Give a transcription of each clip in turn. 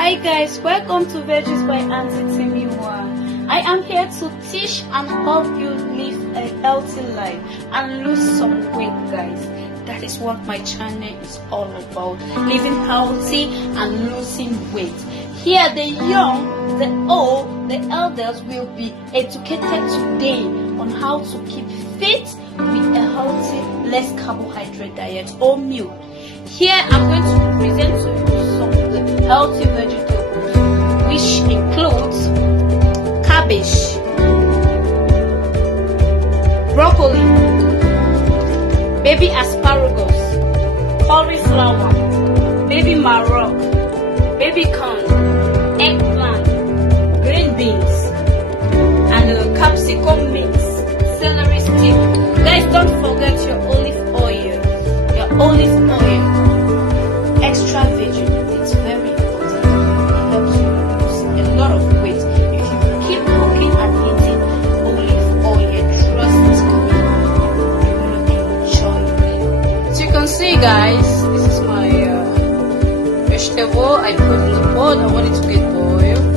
Hi guys, welcome to Veggies by Auntie Timiwa. I am here to teach and help you live a healthy life and lose some weight, guys. That is what my channel is all about, living healthy and losing weight. Here the young, the old, the elders will be educated today on how to keep fit with a healthy, less carbohydrate diet or meal. Here I'm going to present to you some of the healthy vegetables, which includes cabbage, broccoli, baby asparagus, cauliflower, baby marrow, baby corn, eggplant, green beans, and capsicum mix, celery stick. Guys, don't forget your olive oil. Your olive oil. Extra virgin. It's very important. It helps you lose a lot of weight. If you keep cooking and eating olive oil, trust me, you will enjoy it. So you can see, guys, this is my vegetable I put in the pot. I want it to get boiled.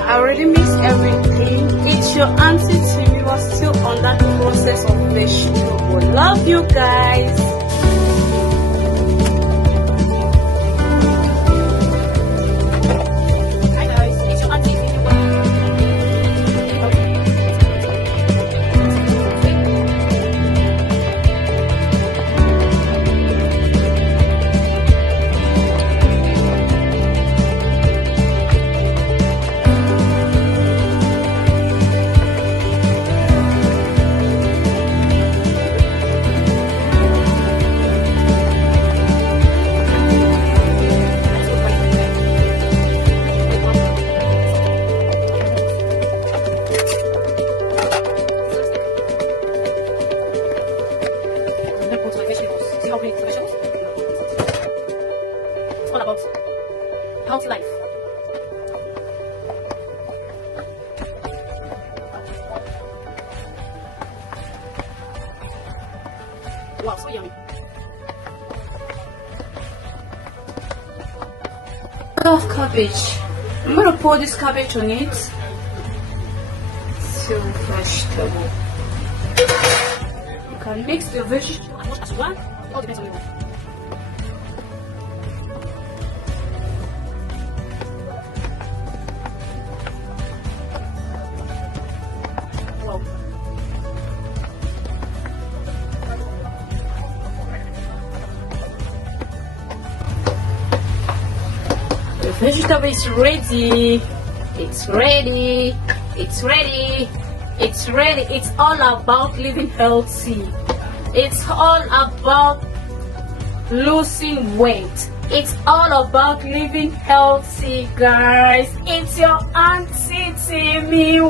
I already mixed everything. It's your auntie Timmy was still on that process of vegetable. Love you guys. Hi guys, it's your auntie Timmy. See how big the vegetables? It's all about healthy life. Wow, so yummy. I love cabbage. I'm gonna pour this cabbage on it. So vegetable. You can mix the vegetable as much as you want. It all depends on you. Wow. The vegetable is ready. It's ready. It's ready. It's ready. It's all about living healthy. It's all about losing weight. It's all about living healthy, guys. It's your auntie Timmy.